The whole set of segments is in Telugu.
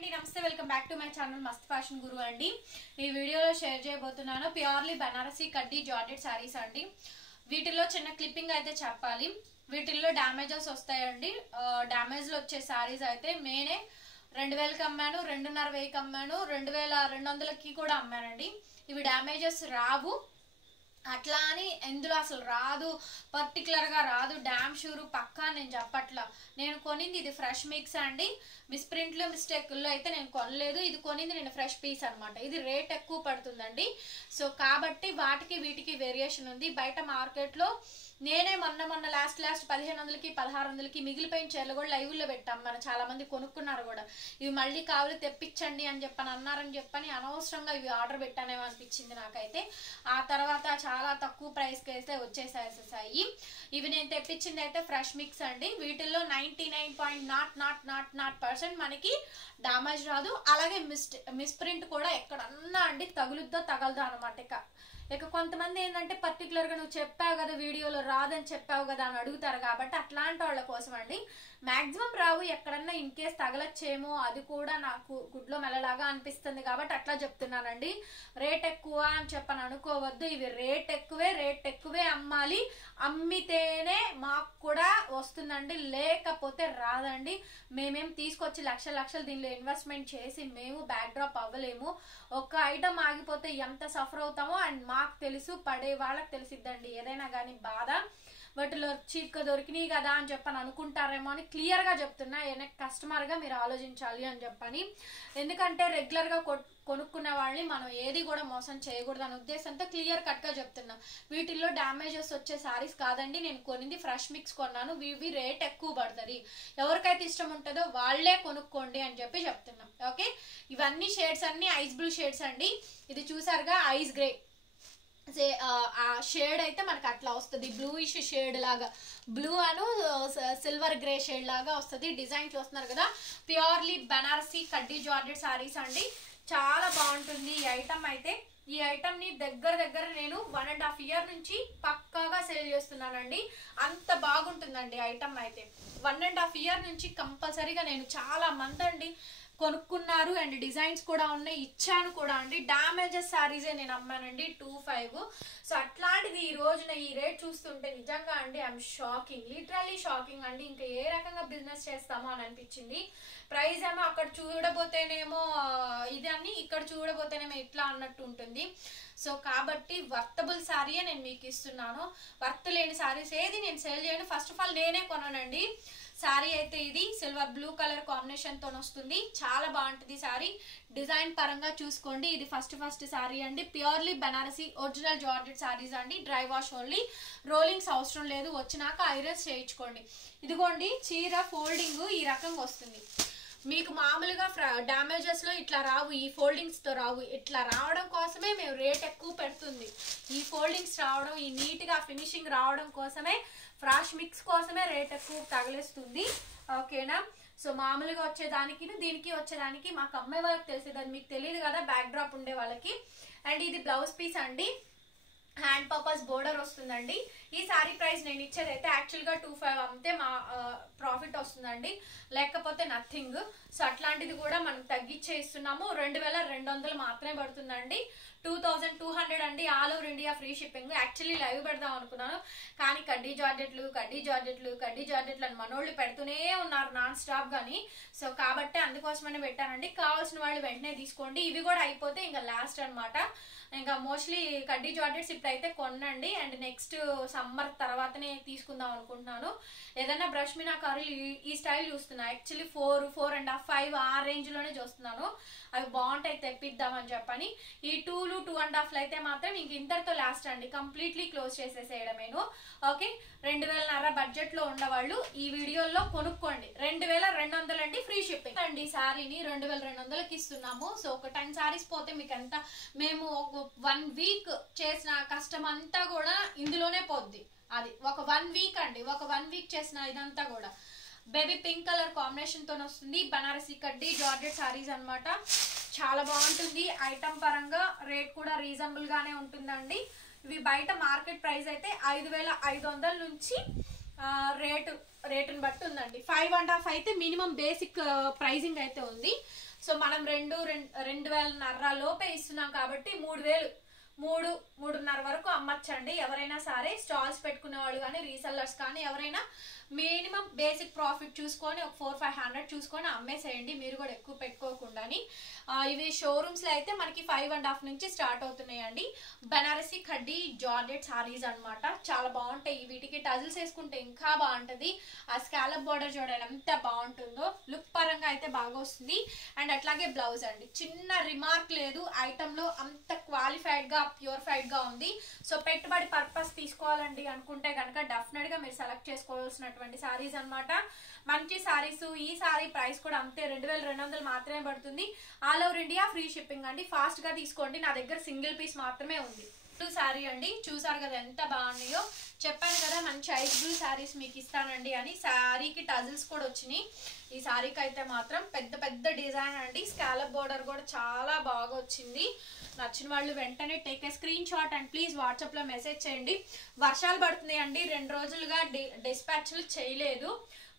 అండి నమస్తే welcome back to my channel మస్త్ ఫ్యాషన్ గురు అండి. ఈ వీడియోలో షేర్ చేయబోతున్నాను ప్యూర్లీ బనారసి కడ్డీ జార్జెట్ సారీస్ అండి. వీటిల్లో చిన్న క్లిప్పింగ్ అయితే చెప్పాలి. వీటిల్లో డ్యామేజెస్ వస్తాయండి. డ్యామేజ్లు వచ్చే సారీస్ అయితే నేనే 2000కి అమ్మాను, 2500కి అమ్మాను, 2200కి కూడా అమ్మానండి. ఇవి డ్యామేజెస్ రావు, అట్లా అని ఎందులో అసలు రాదు, పర్టికులర్గా రాదు, డ్యామ్ షూరు పక్కా నేను చెప్పట్లా. నేను కొనింది ఇది ఫ్రెష్ మిక్స్ అండి. మిస్ప్రింట్లో మిస్టేక్లో అయితే నేను కొనలేదు. ఇది కొనింది నేను ఫ్రెష్ పీస్ అనమాట. ఇది రేట్ ఎక్కువ పడుతుందండి. సో కాబట్టి వాటికి వీటికి వేరియేషన్ ఉంది. బయట మార్కెట్లో నేనే మొన్న లాస్ట్ 1500కి 1600కి మిగిలిపోయిన చీరలు కూడా లైవ్లో పెట్టాం. మనం చాలా మంది కొనుక్కున్నారు కూడా. ఇవి మళ్ళీ కావాలి తెప్పించండి అని చెప్పని అన్నారని చెప్పని అనవసరంగా ఇవి ఆర్డర్ పెట్టానేమో అనిపించింది నాకైతే. ఆ తర్వాత చాలా తక్కువ ప్రైస్కి అయితే వచ్చేసాయి. ఇవి నేను తెప్పించింది అయితే ఫ్రెష్ మిక్స్ అండి. వీటిల్లో 99.000% మనకి డామేజ్ రాదు. అలాగే మిస్ప్రింట్ కూడా ఎక్కడన్నా అండి తగులుద్దో తగలదో అనమాట. ఇక కొంతమంది ఏంటంటే పర్టికులర్గా నువ్వు చెప్పావు కదా వీడియోలో రాదని చెప్పావు కదా అని అడుగుతారు. కాబట్టి అట్లాంటి వాళ్ళ కోసం అండి. మ్యాక్సిమం రావు, ఎక్కడన్నా ఇన్ కేస్ తగలచ్చేమో, అది కూడా నాకు గుడ్లో మెల్లలాగా అనిపిస్తుంది కాబట్టి అట్లా చెప్తున్నానండి. రేట్ ఎక్కువ అని చెప్పని అనుకోవద్దు. ఇవి రేట్ ఎక్కువే అమ్మాలి. అమ్మితేనే మాకు కూడా వస్తుందండి, లేకపోతే రాదండి. మేమేం తీసుకొచ్చి లక్షలు దీనిలో ఇన్వెస్ట్మెంట్ చేసి మేము బ్యాక్ డ్రాప్ అవ్వలేము. ఒక ఐటమ్ ఆగిపోతే ఎంత సఫర్ అవుతామో అండ్ మాకు తెలుసు, పడే వాళ్ళకి తెలిసిద్దండి ఏదైనా కానీ బాధ. వాటిలో చీప్గా దొరికినాయి కదా అని చెప్పని అనుకుంటారేమో అని క్లియర్గా చెప్తున్నా. కస్టమర్గా మీరు ఆలోచించాలి అని చెప్పని. ఎందుకంటే రెగ్యులర్గా కొనుక్కునే వాళ్ళని మనం ఏది కూడా మోసం చేయకూడదు అనే ఉద్దేశంతో క్లియర్ కట్గా చెప్తున్నా. వీటిల్లో డ్యామేజెస్ వచ్చే సారీస్ కాదండి. నేను కొనింది ఫ్రెష్ మిక్స్ కొన్నాను. ఇవి రేట్ ఎక్కువ పడుతుంది. ఎవరికైతే ఇష్టం ఉంటుందో వాళ్ళే కొనుక్కోండి అని చెప్పి చెప్తున్నాం. ఓకే, ఇవన్నీ షేడ్స్ అన్ని ఐస్ బ్లూ షేడ్స్ అండి. ఇది చూసారుగా ఐస్ గ్రే ఆ షేడ్ అయితే మనకు అట్లా వస్తుంది. బ్లూయిష్ షేడ్ లాగా, బ్లూ అను సిల్వర్ గ్రే షేడ్ లాగా వస్తుంది. డిజైన్ చూస్తున్నారు కదా. ప్యూర్లీ బనారసి కడ్డీ జార్జెట్ సారీస్ అండి. చాలా బాగుంటుంది ఈ ఐటమ్ అయితే. ఈ ఐటమ్ ని దగ్గర నేను 1.5 year నుంచి పక్కాగా సేల్ చేస్తున్నానండి. అంత బాగుంటుందండి ఐటమ్ అయితే. 1.5 year నుంచి కంపల్సరీగా నేను చాలా మంది అండి కొనుక్కున్నారు అండ్ డిజైన్స్ కూడా ఉన్నాయి, ఇచ్చాను కూడా అండి. డ్యామేజెస్ శారీసే నేను అమ్మానండి 25. సో అట్లాంటిది ఈ రోజున ఈ రేట్ చూస్తుంటే నిజంగా అండి ఐఎమ్ షాకింగ్, లిటరలీ షాకింగ్ అండి. ఇంకా ఏ రకంగా బిజినెస్ చేస్తామో అని అనిపించింది. ప్రైస్ ఏమో అక్కడ చూడబోతేనేమో ఇదని, ఇక్కడ చూడబోతేనేమో ఇట్లా అన్నట్టు ఉంటుంది. సో కాబట్టి వర్తబుల్ శారీయే నేను మీకు ఇస్తున్నాను. వర్త్ లేని శారీస్ ఏది నేను సేల్ చేయను. ఫస్ట్ ఆఫ్ ఆల్ నేనే కొనానండి. శారీ అయితే ఇది సిల్వర్ బ్లూ కలర్ కాంబినేషన్ తో వస్తుంది. చాలా బాగుంటుంది శారీ. డిజైన్ పరంగా చూసుకోండి. ఇది ఫస్ట్ శారీ అండి. Purely Banarasi original georgette saris అండి. డ్రై వాష్ ఓన్లీ, రోలింగ్స్ అవసరం లేదు. వచ్చినాక ఐరన్స్ చేయించుకోండి. ఇదిగోండి చీర ఫోల్డింగ్ ఈ రకంగా వస్తుంది. మీకు మామూలుగా డ్యామేజెస్ లో ఇట్లా రావు, ఈ ఫోల్డింగ్స్ తో రావు. ఇట్లా రావడం కోసమే మేము రేట్ ఎక్కువ పెడుతుంది. ఈ ఫోల్డింగ్స్ రావడం, ఈ నీట్ గా ఫినిషింగ్ రావడం కోసమే, ఫ్రాష్ మిక్స్ కోసమే రేట్ ఎక్కువ తగిలేస్తుంది. ఓకేనా. సో మామూలుగా వచ్చేదానికి దీనికి వచ్చేదానికి మాకు అమ్మాయి వాళ్ళకి తెలిసేది, మీకు తెలియదు కదా బ్యాక్ డ్రాప్ ఉండే వాళ్ళకి. అండ్ ఇది బ్లౌజ్ పీస్ అండి. హ్యాండ్ పర్పస్ బోర్డర్ వస్తుందండి. ఈ సారీ ప్రైస్ నేను ఇచ్చేది అయితే యాక్చువల్గా 2500 అమ్మితే మా ప్రాఫిట్ వస్తుందండి, లేకపోతే నథింగ్. సో అట్లాంటిది కూడా మనం తగ్గించే ఇస్తున్నాము. 2200 మాత్రమే పడుతుందండి. 2200 అండి. All over India free shipping. Actually live పెడదాం అనుకున్నాను, కానీ కడ్డీ జార్జెట్లు అని మనోళ్ళు పెడుతూనే ఉన్నారు నాన్ స్టాప్ గాని. సో కాబట్టి అందుకోసమనే పెట్టానండి. కావాల్సిన వాళ్ళు వెంటనే తీసుకోండి. ఇవి కూడా అయిపోతే ఇంకా లాస్ట్ అనమాట. ఇంకా మోస్ట్లీ కడ్డీ జార్జెట్స్ ఇప్పుడైతే కొనండి. అండ్ నెక్స్ట్ సమ్మర్ తర్వాతనే తీసుకుందాం అనుకుంటున్నాను. ఏదైనా బ్రష్ మీనాకారు ఈ స్టైల్ చూస్తున్నా. యాక్చువల్లీ 4.5 5 ఆ రేంజ్ లోనే చూస్తున్నాను. అవి బాగుంటాయి, తెప్పిద్దామని చెప్పని. ఈ 2 2.5 అయితే మాత్రం ఇంక ఇంతటితో లాస్ట్ అండి. కంప్లీట్లీ క్లోజ్ చేసేసేయడమేను. ఓకే, 2000 బడ్జెట్ లో ఉన్నవాళ్ళు ఈ వీడియోలో కొనుక్కోండి. 2200 అండి, ఫ్రీ షిప్పింగ్ అండి. శారీని 2200కి ఇస్తున్నాము. సో ఒక 10 శారీస్ పోతే మీకు ఎంత, మేము 1 వీక్ చేసిన కష్టం అంతా కూడా ఇందులోనే పోద్ది. అది ఒక 1 వీక్ అండి. ఒక 1 వీక్ చేసిన ఇదంతా కూడా బేబీ పింక్ కలర్ కాంబినేషన్ తో వస్తుంది. బనారసి కడ్డీ జార్జెట్ సారీస్ అనమాట. చాలా బాగుంటుంది. ఐటమ్ పరంగా రేట్ కూడా రీజనబుల్ గానే ఉంటుందండి. ఇవి బయట మార్కెట్ ప్రైస్ అయితే 5500 నుంచి రేటుని బట్టి ఉందండి. 5.5 అయితే మినిమం బేసిక్ ప్రైజింగ్ అయితే ఉంది. సో మనం 2,500 లోపే ఇస్తున్నాం కాబట్టి 3,000-3,500 వరకు అమ్మచ్చండి. ఎవరైనా సరే స్టాల్స్ పెట్టుకునే వాళ్ళు కానీ రీసెల్లర్స్ కానీ ఎవరైనా మినిమం బేసిక్ ప్రాఫిట్ చూసుకొని ఒక 400-500 చూసుకొని అమ్మేసేయండి, మీరు కూడా ఎక్కువ పెట్టుకోకుండాని. ఇవి షోరూమ్స్ లో అయితే మనకి 5.5 నుంచి స్టార్ట్ అవుతున్నాయండి. బనారసి ఖడ్డీ జార్జెట్ సారీస్ అన్నమాట, చాలా బాగుంటాయి. వీటికి టజిల్స్ వేసుకుంటే ఇంకా బాగుంటది. ఆ స్కాలప్ బోర్డర్ చూడండి ఎంత బాగుంటుందో, లుక్ పరంగా అయితే బాగా వస్తుంది. అండ్ అట్లాగే బ్లౌజ్ అండి, చిన్న రిమార్క్ లేదు, ఐటమ్ లో అంత క్వాలిఫైడ్ గా ప్యూరిఫైడ్ గా ఉంది. సో పెట్టుబడి పర్పస్ తీసుకోవాలండి అనుకుంటే కనుక డెఫినెట్ గా మీరు సెలెక్ట్ చేసుకోవాల్సినటువంటి సారీస్ అన్నమాట. మంచి సారీస్. ఈ సారీ ప్రైస్ కూడా అంతే 2,200 మాత్రమే పడుతుంది. All over India free shipping అండి. ఫాస్ట్ గా తీసుకోండి, నా దగ్గర సింగిల్ పీస్ మాత్రమే ఉంది. సారీ అండి, చూసారు కదా ఎంత బాగున్నాయో. చెప్పాను కదా మంచి ఐస్ బ్లూ సారీస్ మీకు ఇస్తానండి అని. సారీకి టజిల్స్ కూడా వచ్చినాయి. ఈ సారీకి అయితే మాత్రం పెద్ద పెద్ద డిజైన్ అండి, స్కాలప్ బోర్డర్ కూడా చాలా బాగా వచ్చింది. నచ్చిన వాళ్ళు వెంటనే take a screen shot and please WhatsApp లో మెసేజ్ చేయండి. వర్షాలు పడుతున్నాయి అండి, 2 రోజులుగా డిస్పాచ్లు చేయలేదు.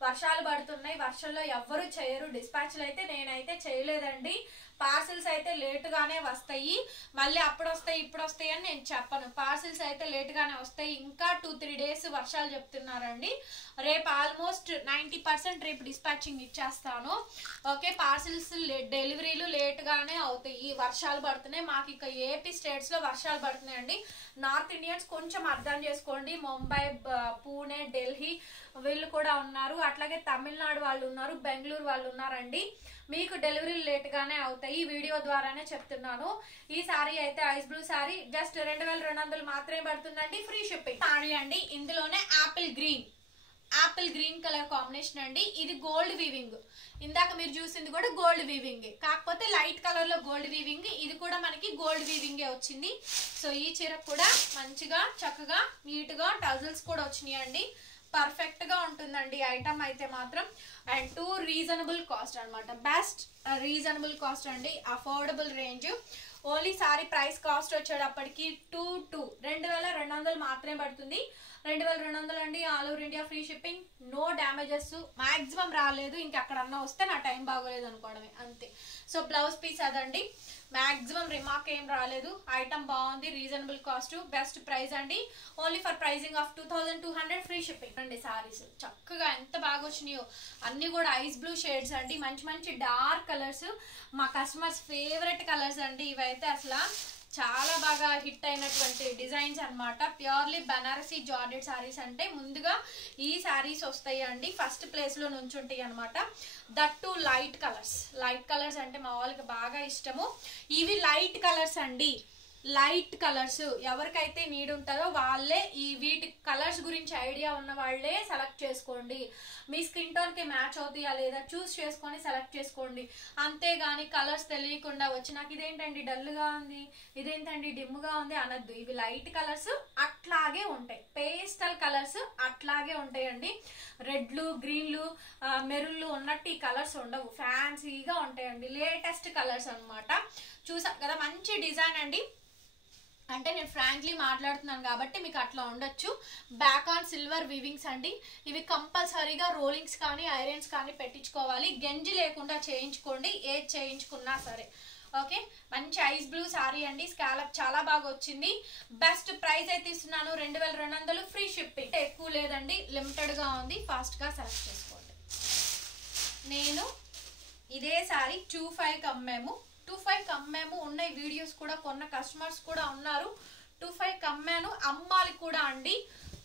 వర్షాలు పడుతున్నాయి, వర్షంలో ఎవ్వరు చేయరు డిస్పాచ్లు, అయితే నేనైతే చేయలేదండి. పార్సిల్స్ అయితే లేటుగానే వస్తాయి, మళ్ళీ అప్పుడు వస్తాయి ఇప్పుడు వస్తాయి అని నేను చెప్పను. పార్సిల్స్ అయితే లేటుగానే వస్తాయి. ఇంకా 2-3 డేస్ వర్షాలు చెప్తున్నారండి. రేపు ఆల్మోస్ట్ 90% రేపు డిస్పాచింగ్ ఇచ్చేస్తాను. ఓకే, పార్సిల్స్ డెలివరీలు లేటుగానే అవుతాయి. ఈ వర్షాలు పడుతున్నాయి మాకు, ఇక ఏపీ స్టేట్స్ లో వర్షాలు పడుతున్నాయండి. నార్త్ ఇండియన్స్ కొంచెం అర్థం చేసుకోండి. ముంబై, పూణే, ఢిల్లీ వీళ్ళు కూడా ఉన్నారు, అట్లాగే తమిళనాడు వాళ్ళు ఉన్నారు, బెంగళూరు వాళ్ళు ఉన్నారండి. మీకు డెలివరీలు లేట్ గానే అవుతాయి, వీడియో ద్వారానే చెప్తున్నాను. ఈ సారీ అయితే ఐస్ బ్లూ సారీ జస్ట్ 2,200 మాత్రమే పడుతుందండి, ఫ్రీ షిప్పింగ్. సారీ అండి, ఇందులోనే యాపిల్ గ్రీన్ కలర్ కాంబినేషన్ అండి. ఇది గోల్డ్ వీవింగ్, ఇందాక మీరు చూసింది కూడా గోల్డ్ వీవింగ్, కాకపోతే లైట్ కలర్ లో గోల్డ్ వీవింగ్. ఇది కూడా మనకి గోల్డ్ వీవింగే వచ్చింది. సో ఈ చీర కూడా మంచిగా చక్కగా నీట్ గా టజల్స్ కూడా వచ్చినాయి అండి. పర్ఫెక్ట్ గా ఉంటుందండి ఐటమ్ అయితే మాత్రం. అండ్ రీజనబుల్ కాస్ట్ అనమాట, బెస్ట్ రీజనబుల్ కాస్ట్ అండి, affordable range. Only sari price cost వచ్చేటప్పటికి 2,200 మాత్రమే పడుతుంది. 2,200 అండి, all over India free shipping, no damages. Maximum రాలేదు, ఇంకెక్కడన్నా వస్తే నా టైం బాగోలేదు అనుకోవడమే అంతే. సో బ్లౌజ్ పీస్ అదండి, మాక్సిమం రిమార్క్ ఏం రాలేదు. ఐటమ్ బాగుంది, రీజనబుల్ కాస్ట్, బెస్ట్ ప్రైస్ అండి. Only for pricing of 2,200 free shipping అండి. సారీస్ చక్కగా ఎంత బాగా వచ్చినాయో, అన్ని కూడా ఐస్ బ్లూ షేడ్స్ అండి, మంచి మంచి డార్క్ కలర్స్, మా కస్టమర్స్ ఫేవరెట్ కలర్స్ అండి. ఇవైతే అసలు చాలా బాగా హిట్ అయినటువంటి డిజైన్స్ అన్నమాట. ప్యూర్లీ బనారసి జార్జెట్ సారీస్ అంటే ముందుగా ఈ సారీస్ వస్తాయి అండి, ఫస్ట్ ప్లేస్ లో నుంచి ఉంటాయి అనమాట. దట్ టు లైట్ కలర్స్ అంటే మా వాళ్ళకి బాగా ఇష్టము. ఇవి లైట్ కలర్స్ అండి, లైట్ కలర్స్ ఎవరికైతే నీడ్ ఉంటుందో వాళ్ళే ఈ వీటి కలర్స్ గురించి ఐడియా ఉన్న వాళ్ళే సెలెక్ట్ చేసుకోండి. మీ స్కిన్ టోన్ కి మ్యాచ్ అవుతాయా లేదా చూస్ చేసుకొని సెలెక్ట్ చేసుకోండి. అంతేగాని కలర్స్ తెలియకుండా వచ్చి నాకు ఇదేంటండి డల్ గా ఉంది, ఇదేంటండి డిమ్ గా ఉంది అనద్దు. ఇవి లైట్ కలర్స్ అట్లాగే ఉంటాయి, పేస్టల్ కలర్స్ అట్లాగే ఉంటాయండి. రెడ్లు, గ్రీన్లు, మెరూన్లు ఉన్నట్టు ఈ కలర్స్ ఉండవు, ఫ్యాన్సీగా ఉంటాయండి. లేటెస్ట్ కలర్స్ అన్నమాట. చూసా కదా మంచి డిజైన్ అండి, అంటే నేను ఫ్రాంక్లీ మాట్లాడుతున్నాను కాబట్టి మీకు అట్లా ఉండొచ్చు. బ్యాక్ ఆన్ సిల్వర్ వీవింగ్స్ అండి, ఇవి కంపల్సరీగా రోలింగ్స్ కానీ ఐరన్స్ కానీ పెట్టించుకోవాలి. గంజి లేకుండా చేయించుకోండి, ఏది చేయించుకున్నా సరే. ఓకే, మంచి ఐస్ బ్లూ సారీ అండి, స్కాలప్ చాలా బాగా వచ్చింది. బెస్ట్ ప్రైస్ అయితే ఇస్తున్నాను 2,200 ఫ్రీ షిప్పింగ్. ఎక్కువ లేదండి, లిమిటెడ్ గా ఉంది, ఫాస్ట్ గా సెలెక్ట్ చేసుకోండి. నేను ఇదే సారీ 2,500కి అమ్మాము, 2,500కి అమ్మాము. ఉన్న వీడియోస్ కూడా కొన్న కస్టమర్స్ కూడా ఉన్నారు. 2,500కి అమ్మాను, అమ్మాలి కూడా అండి.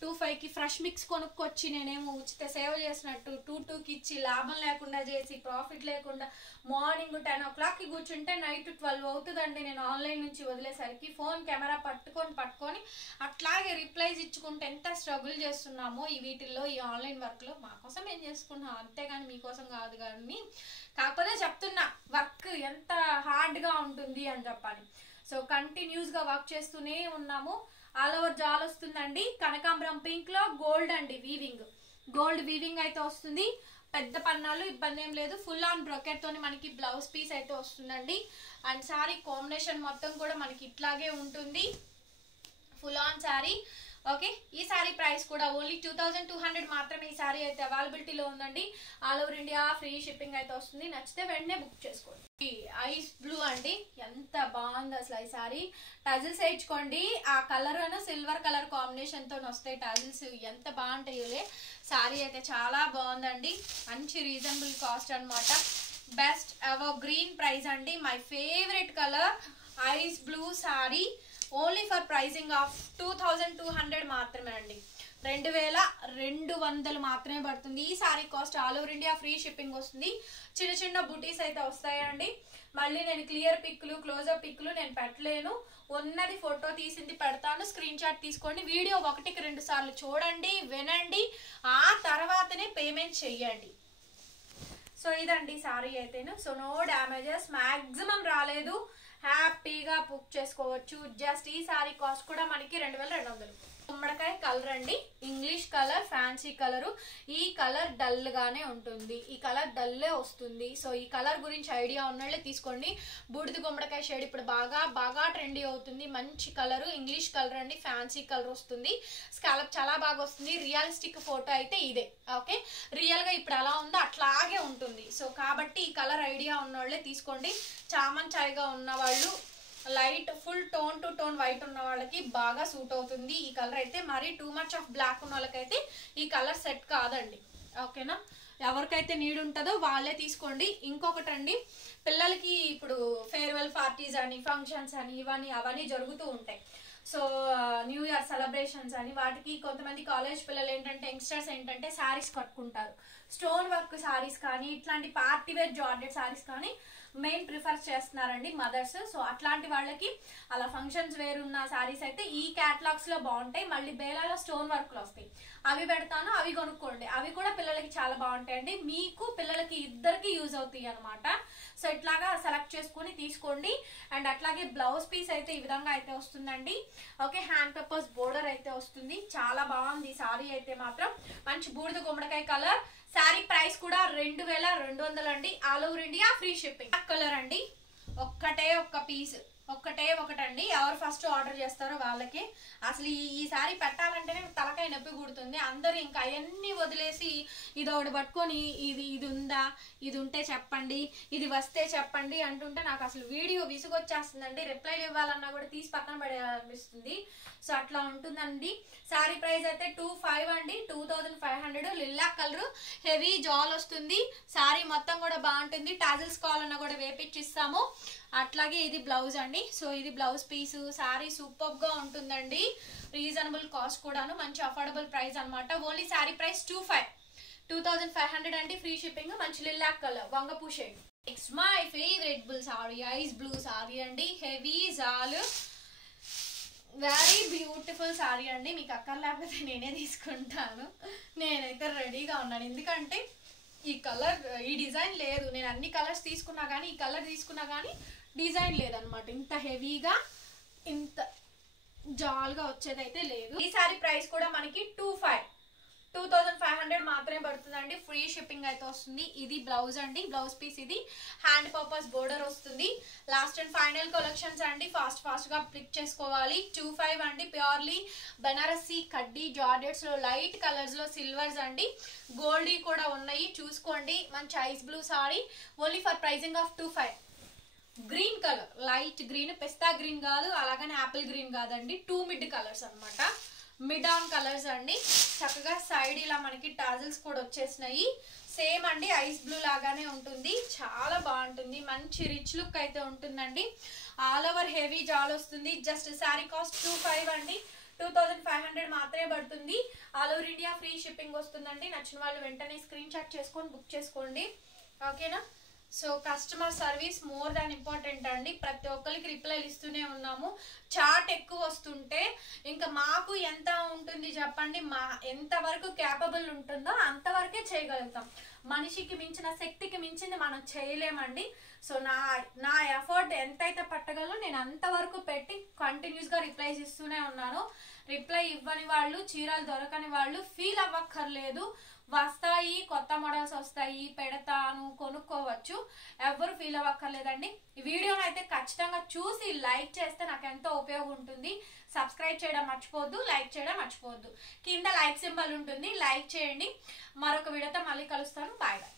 2,500కి ఫ్రెష్ మిక్స్ కొనుక్కొచ్చి నేనేమో ఉచిత సేవ చేసినట్టు 2,200కి ఇచ్చి లాభం లేకుండా చేసి ప్రాఫిట్ లేకుండా మార్నింగ్ 10 o'clockకి కూర్చుంటే నైట్ 12 అవుతుందండి. నేను ఆన్లైన్ నుంచి వదిలేసరికి ఫోన్ కెమెరా పట్టుకొని అట్లాగే రిప్లైస్ ఇచ్చుకుంటే ఎంత స్ట్రగుల్ చేస్తున్నామో ఈ వీటిల్లో, ఈ ఆన్లైన్ వర్క్లో. మా కోసం ఏం చేసుకున్నాం, అంతేగాని మీకోసం కాదు. కానీ కాకపోతే చెప్తున్నా వర్క్ ఎంత హార్డ్గా ఉంటుంది అని చెప్పాలి. సో కంటిన్యూస్గా వర్క్ చేస్తూనే ఉన్నాము. ఆల్ ఓవర్ జాల్ వస్తుందండి, కనకాంబరం పింక్ లో గోల్డ్ అండి వీవింగ్, గోల్డ్ వీవింగ్ అయితే వస్తుంది. పెద్ద పన్నాలు ఇబ్బంది ఏం లేదు. ఫుల్ ఆన్ బ్రొకెట్ తోని మనకి బ్లౌజ్ పీస్ అయితే వస్తుందండి. అండ్ సారీ కాంబినేషన్ మొత్తం కూడా మనకి ఇట్లాగే ఉంటుంది. ఫుల్ ఆన్ సారీ ఓకే, ఈ సారీ ప్రైస్ కూడా ఓన్లీ 2200 మాత్రమే. ఈ సారీ అయితే అవైలబిలిటీలో ఉందండి. All over India free shipping అయితే వస్తుంది. నచ్చితే వెంటనే బుక్ చేసుకోండి. ఐస్ బ్లూ అండి, ఎంత బాగుంది అసలు ఈ సారీ. టజిల్స్ వేయించుకోండి, ఆ కలర్ అను సిల్వర్ కలర్ కాంబినేషన్ తో వస్తాయి టజిల్స్, ఎంత బాగుంటాయి. సారీ అయితే చాలా బాగుందండి, మంచి రీజనబుల్ కాస్ట్ అనమాట. బెస్ట్ ఎవర్ గ్రీన్ ప్రైస్ అండి, my favourite colour ice blue sari. Only for pricing of 2200 మాత్రమే అండి, 2200 మాత్రమే పడుతుంది. ఈ sorry cost all over India free shipping వస్తుంది. చిన్న చిన్న బుటీస్ అయితే వస్తాయండి. మళ్ళీ నేను క్లియర్ పిక్లు క్లోజప్ పిక్లు నేను పెట్టలేను, ఉన్నది ఫోటో తీసింది పెడతాను, స్క్రీన్ షాట్ తీసుకోండి. వీడియో 1-2 సార్లు చూడండి, వినండి, ఆ తర్వాతనే పేమెంట్ చెయ్యండి. సో ఇదండి సారీ అయితేను. సో నో డ్యామేజెస్, మ్యాక్సిమం రాలేదు, హ్యాపీగా బుక్ చేసుకోవచ్చు. జస్ట్ ఈ సారీ కాస్ట్ కూడా మనకి 2200. గుమ్మడికాయ కలర్ అండి, ఇంగ్లీష్ కలర్, ఫ్యాన్సీ కలరు. ఈ కలర్ డల్ గానే ఉంటుంది, ఈ కలర్ డల్లే వస్తుంది. సో ఈ కలర్ గురించి ఐడియా ఉన్నోళ్ళే తీసుకోండి. బూడిద గుమ్మడికాయ షేడ్ ఇప్పుడు బాగా ట్రెండీ అవుతుంది. మంచి కలర్, ఇంగ్లీష్ కలర్ అండి, ఫ్యాన్సీ కలర్ వస్తుంది. స్కాలప్ చాలా బాగా వస్తుంది. రియలిస్టిక్ ఫోటో అయితే ఇదే. ఓకే, రియల్ గా ఇప్పుడు ఎలా ఉందో అట్లాగే ఉంటుంది. సో కాబట్టి ఈ కలర్ ఐడియా ఉన్నోళ్ళే తీసుకోండి. చామన్ చాయ్గా ఉన్న వాళ్ళు, light full tone to tone white ఉన్న వాళ్ళకి బాగా సూట్ అవుతుంది ఈ కలర్ అయితే. మరి టూ మచ్ ఆఫ్ బ్లాక్ ఉన్న వాళ్ళకైతే ఈ కలర్ సెట్ కాదండి. ఓకేనా, ఎవరికైతే నీడ్ ఉంటుందో వాళ్ళే తీసుకోండి. ఇంకొకటి అండి, పిల్లలకి ఇప్పుడు ఫేర్వెల్ పార్టీస్ అని, ఫంక్షన్స్ అని, అవన్నీ జరుగుతూ ఉంటాయి. సో న్యూ ఇయర్ సెలబ్రేషన్స్ అని, వాటికి కొంతమంది కాలేజ్ పిల్లలు ఏంటంటే, యంగ్స్టర్స్ ఏంటంటే శారీస్ కట్టుకుంటారు. స్టోన్ వర్క్ శారీస్ కానీ, ఇట్లాంటి పార్టీ వేర్ జార్జెట్ శారీస్ కానీ మెయిన్ ప్రిఫర్ చేస్తున్నారండి మదర్స్. సో అట్లాంటి వాళ్ళకి అలా ఫంక్షన్స్ వేర్ ఉన్న శారీస్ అయితే ఈ క్యాటలాగ్స్ లో బాగుంటాయి. మళ్ళీ బేలాలో స్టోన్ వర్క్ లో వస్తాయి, అవి పెడతాను, అవి కొనుక్కోండి. అవి కూడా పిల్లలకి చాలా బాగుంటాయండి, మీకు పిల్లలకి ఇద్దరికి యూజ్ అవుతాయి అనమాట. సో ఇట్లాగా సెలెక్ట్ చేసుకుని తీసుకోండి. అండ్ అట్లాగే బ్లౌజ్ పీస్ అయితే ఈ విధంగా అయితే వస్తుందండి. ఓకే, హ్యాండ్ పేపర్స్ బోర్డర్ అయితే వస్తుంది. చాలా బాగుంది సారీ అయితే మాత్రం. మంచి బూడిద గుమ్మడికాయ కలర్. సారీ ప్రైస్ కూడా 2200 అండి, all over India free shipping. Colour అండి, ఒక్క పీస్, ఒకటండి. ఎవరు ఫస్ట్ ఆర్డర్ చేస్తారో వాళ్ళకి. అసలు ఈ సారీ పెట్టాలంటేనే తలకాయ నొప్పి కుడుతుంది. అందరూ ఇంకా అవన్నీ వదిలేసి ఇది ఒకటి పట్టుకొని ఇది ఉందా, ఇది ఉంటే చెప్పండి, ఇది వస్తే చెప్పండి అంటుంటే నాకు అసలు వీడియో విసుగొచ్చేస్తుందండి. రిప్లైలు ఇవ్వాలన్నా కూడా తీసి పక్కన పడేయాలనిపిస్తుంది. సో అట్లా ఉంటుందండి. సారీ ప్రైస్ అయితే 25 అండి, 2500. లిల్లా కలర్, హెవీ జాల్ వస్తుంది. సారీ మొత్తం కూడా బాగుంటుంది. టాజిల్స్ కావాలన్నా కూడా వేపించిస్తాము. అట్లాగే ఇది బ్లౌజ్ అండి. సో ఇది బ్లౌజ్ పీస్. సారీ సూపర్ గా ఉంటుందండి, రీజనబుల్ కాస్ట్ కూడాను, మంచి అఫోర్డబుల్ ప్రైస్ అనమాట. ఓన్లీ సారీ ప్రైస్ 2500 అండి, ఫ్రీ షిప్పింగ్. మంచి లిల్లా కలర్, వంగపూ షేడ్. నెక్స్ట్ మై ఫేవరెట్ బుల్ సారీ, ఐస్ బ్లూ సారీ అండి, హెవీ జాల్, వెరీ బ్యూటిఫుల్ సారీ అండి. మీకు అక్కర్లేకపోతే నేనే తీసుకుంటాను, నేనైతే రెడీగా ఉన్నాను. ఎందుకంటే ఈ కలర్, ఈ డిజైన్ లేదు. నేను అన్ని కలర్స్ తీసుకున్నా కానీ, ఈ కలర్ తీసుకున్నా కానీ డిజైన్ లేదనమాట. ఇంత హెవీగా, ఇంత జాల్గా వచ్చేదైతే లేదు. ఈ సారీ ప్రైస్ కూడా మనకి 2500 మాత్రమే పడుతుందండి, ఫ్రీ షిప్పింగ్ అయితే వస్తుంది. ఇది బ్లౌజ్ అండి, బ్లౌజ్ పీస్. ఇది హ్యాండ్ పర్పస్ బోర్డర్ వస్తుంది. లాస్ట్ అండ్ ఫైనల్ కలెక్షన్స్ అండి, ఫాస్ట్ గా క్లిక్ చేసుకోవాలి. 25 అండి, ప్యూర్లీ బనారసి కడ్డీ జార్జెట్స్ లో లైట్ కలర్స్ లో సిల్వర్స్ అండి, గోల్డీ కూడా ఉన్నాయి, చూసుకోండి. మంచి ice blue sari, only for pricing of 25. Green colour, light green, పిస్తా గ్రీన్ కాదు, అలాగని యాపిల్ గ్రీన్ కాదండి, 2 మిడ్ కలర్స్ అనమాట. మిడ్ ఆన్ కలర్స్ అండి. చక్కగా సైడ్ ఇలా మనకి టాజిల్స్ కూడా వచ్చేసినాయి. సేమ్ అండి, ఐస్ బ్లూ లాగానే ఉంటుంది, చాలా బాగుంటుంది. మంచి రిచ్ లుక్ అయితే ఉంటుందండి. ఆల్ ఓవర్ హెవీ జాల్ వస్తుంది. జస్ట్ శారీ కాస్ట్ 25 అండి, 2500 మాత్రమే పడుతుంది. All over India free shipping వస్తుందండి. నచ్చిన వాళ్ళు వెంటనే స్క్రీన్ షాట్ చేసుకొని బుక్ చేసుకోండి. ఓకేనా. So customer service more than important అండి. ప్రతి ఒక్కరికి రిప్లైలు ఇస్తూనే ఉన్నాము. చాట్ ఎక్కువ వస్తుంటే ఇంకా మాకు ఎంత ఉంటుంది చెప్పండి, ఎంత వరకు క్యాపబుల్ ఉంటుందో అంతవరకే చేయగలుగుతాం. మనిషికి మించిన, శక్తికి మించింది మనం చేయలేమండి. సో నా ఎఫర్ట్ ఎంతైతే పట్టగలను నేను అంతవరకు పెట్టి కంటిన్యూస్ గా రిప్లైస్ ఇస్తూనే ఉన్నాను. రిప్లై ఇవ్వని వాళ్ళు, చీరలు దొరకని వాళ్ళు ఫీల్ అవ్వక్కర్లేదు. వస్తాయి, కొత్త మోడల్స్ వస్తాయి, పెడతాను, కొనుక్కోవచ్చు. అవ్వచ్చు, ఎవరు ఫీల్ అవ్వక్కర్లేదండి. ఈ వీడియోని అయితే ఖచ్చితంగా చూసి లైక్ చేస్తే నాకు ఎంతో ఉపయోగం ఉంటుంది. సబ్స్క్రైబ్ చేయడం మర్చిపోవద్దు, లైక్ చేయడం మర్చిపోవద్దు. కింద లైక్ సింబల్ ఉంటుంది, లైక్ చేయండి. మరొక వీడియోతో మళ్ళీ కలుస్తాను. Bye bye.